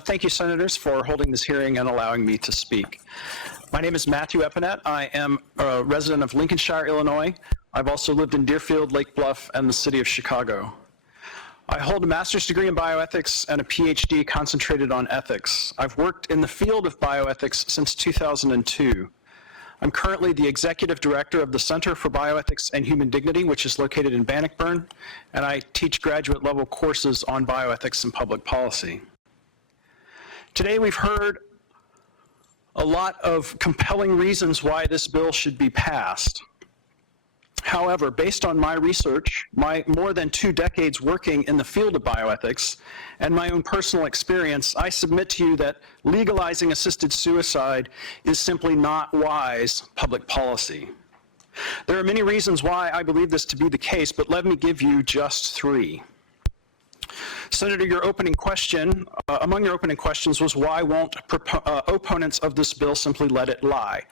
Thank you, Senators, for holding this hearing and allowing me to speak. My name is Matthew Eppinette. I am a resident of Lincolnshire, Illinois. I've also lived in Deerfield, Lake Bluff, and the city of Chicago. I hold a master's degree in bioethics and a PhD concentrated on ethics. I've worked in the field of bioethics since 2002. I'm currently the executive director of the Center for Bioethics and Human Dignity, which is located in Bannockburn, and I teach graduate level courses on bioethics and public policy. Today we've heard a lot of compelling reasons why this bill should be passed. However, based on my research, my more than 2 decades working in the field of bioethics, and my own personal experience, I submit to you that legalizing assisted suicide is simply not wise public policy. There are many reasons why I believe this to be the case, but let me give you just 3. Senator, your opening question, among your opening questions was why won't opponents of this bill simply let it lie?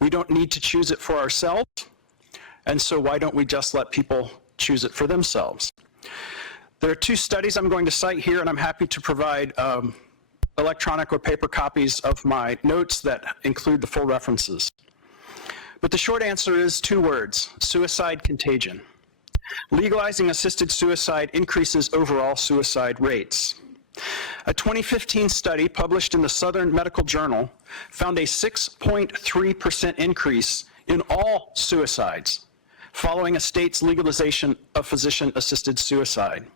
We don't need to choose it for ourselves. And so why don't we just let people choose it for themselves? There are 2 studies I'm going to cite here, and I'm happy to provide electronic or paper copies of my notes that include the full references. But the short answer is 2 words: suicide contagion. Legalizing assisted suicide increases overall suicide rates. A 2015 study published in the Southern Medical Journal found a 6.3% increase in all suicides following a state's legalization of physician-assisted suicide.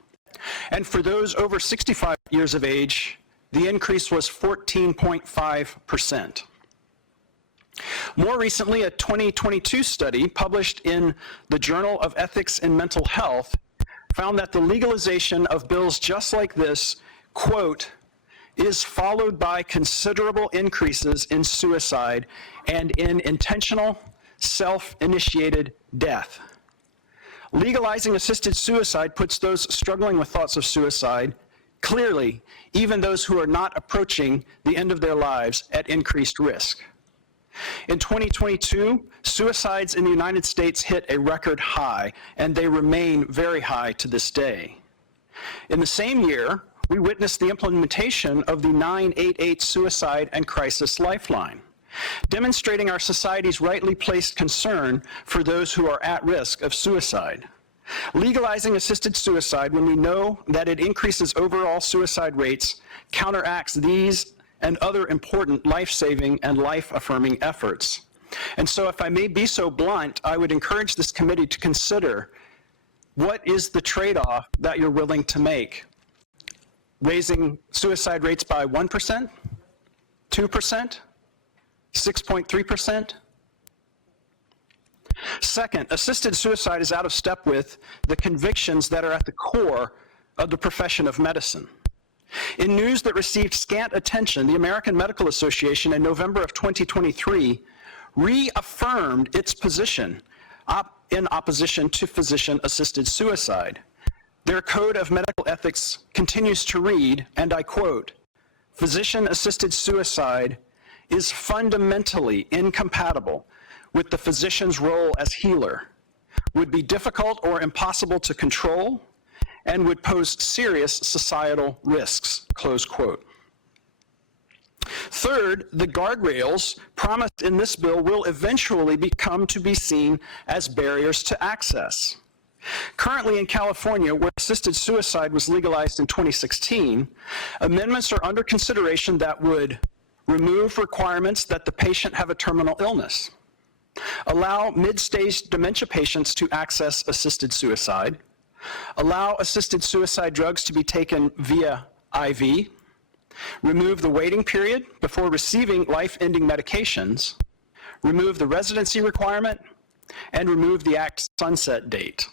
And for those over 65 years of age, the increase was 14.5%. More recently, a 2022 study published in the Journal of Ethics in Mental Health found that the legalization of bills just like this, quote, is followed by considerable increases in suicide and in intentional, self-initiated death. Legalizing assisted suicide puts those struggling with thoughts of suicide, clearly, even those who are not approaching the end of their lives, at increased risk. In 2022, suicides in the United States hit a record high, and they remain very high to this day. In the same year, we witnessed the implementation of the 988 Suicide and Crisis Lifeline, demonstrating our society's rightly placed concern for those who are at risk of suicide. Legalizing assisted suicide, when we know that it increases overall suicide rates, counteracts these and other important life-saving and life-affirming efforts. And so, if I may be so blunt, I would encourage this committee to consider what is the trade-off that you're willing to make. Raising suicide rates by 1%, 2%, 6.3%? Second, assisted suicide is out of step with the convictions that are at the core of the profession of medicine. In news that received scant attention, the American Medical Association in November of 2023 reaffirmed its position in opposition to physician-assisted suicide. Their code of medical ethics continues to read, and I quote, "Physician-assisted suicide is fundamentally incompatible with the physician's role as healer, would be difficult or impossible to control, and would pose serious societal risks," close quote. Third, the guardrails promised in this bill will eventually become to be seen as barriers to access. Currently in California, where assisted suicide was legalized in 2016, amendments are under consideration that would remove requirements that the patient have a terminal illness, allow mid-stage dementia patients to access assisted suicide, allow assisted suicide drugs to be taken via IV, remove the waiting period before receiving life-ending medications, remove the residency requirement, and remove the Act's sunset date.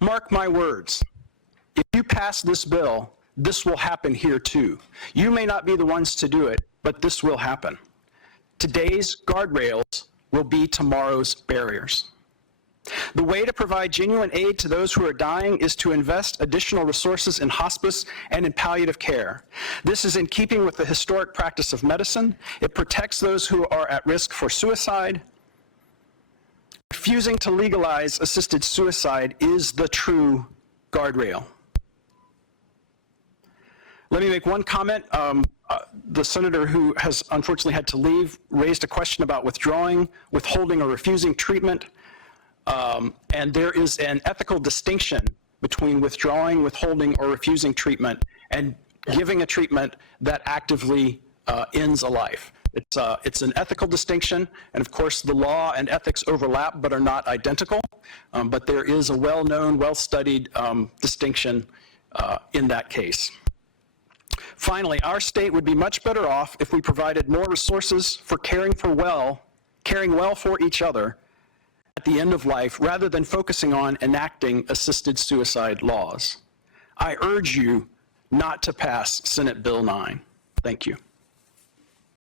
Mark my words, if you pass this bill, this will happen here too. You may not be the ones to do it, but this will happen. Today's guardrails will be tomorrow's barriers. The way to provide genuine aid to those who are dying is to invest additional resources in hospice and in palliative care. This is in keeping with the historic practice of medicine. It protects those who are at risk for suicide. Refusing to legalize assisted suicide is the true guardrail. Let me make one comment. The senator who has unfortunately had to leave raised a question about withholding or refusing treatment. And there is an ethical distinction between withdrawing, withholding, or refusing treatment and giving a treatment that actively ends a life. It's an ethical distinction, and of course the law and ethics overlap but are not identical, but there is a well-known, well-studied distinction in that case. Finally, our state would be much better off if we provided more resources for caring well for each other at the end of life, rather than focusing on enacting assisted suicide laws. I urge you not to pass Senate Bill 9. Thank you.